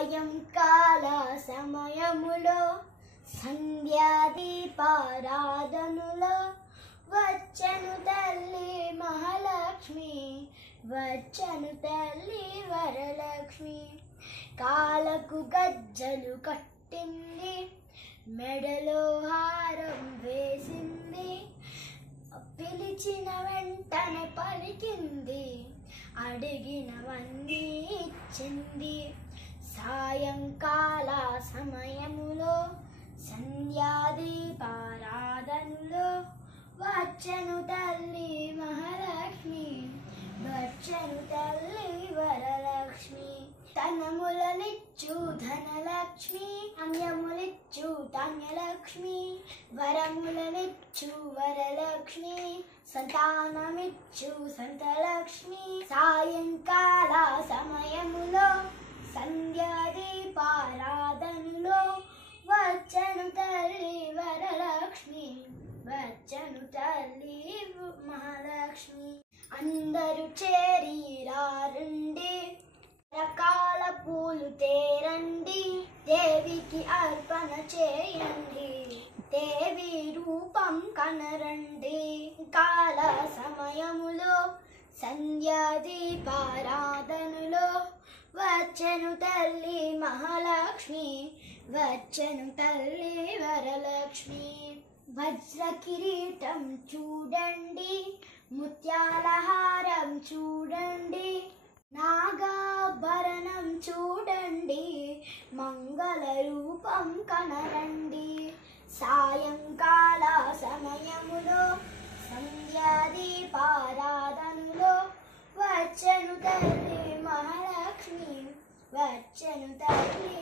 సాయంకాల సమయములో సంధ్యాదీపారాధనలో వచ్చెను తల్లి మహాలక్ష్మి, వచ్చెను తల్లి వరలక్ష్మి. కాలకు గజ్జలు కట్టింది, మెడలో హారం వేసింది, పిలిచిన వెంటనే పలికింది, అడిగినవన్నీ ఇచ్చింది. సాయంకాల సమయములో సంధ్యాదీపారాధనలో వచ్చెను తల్లి మహాలక్ష్మి, వచ్చెను తల్లి వరలక్ష్మి. ధనములనిచ్చు ధనలక్ష్మి, అన్యములిచ్చు ధాన్యలక్ష్మి, వరములనిచ్చు వరలక్ష్మి, సంతానమిచ్చు సంతలక్ష్మి. సాయంకాల సమయములో సంధ్యాదీపారాధనలో వచ్చెను తల్లి వరలక్ష్మి, వచ్చెను తల్లి మహాలక్ష్మి. అందరూ చేరిరారండి, రకాల పూలు తేరండి, దేవికి అర్పణ చేయండి, దేవి రూపం కనరండి. కాల సమయములో సంధ్యాదీపారాధనలో వచ్చెను తల్లి మహాలక్ష్మి, వచ్చెను తల్లి వరలక్ష్మి. వజ్ర కిరీటం చూడండి, ముత్యాల హారం చూడండి, నాగాభరణం చూడండి, మంగళ రూపం కనరండి. సాయంకాల సమయములో సంధ్యాదీపారాధనలో వచ్చెను తల్లి మహాలక్ష్మి, వచ్చెను తల్లి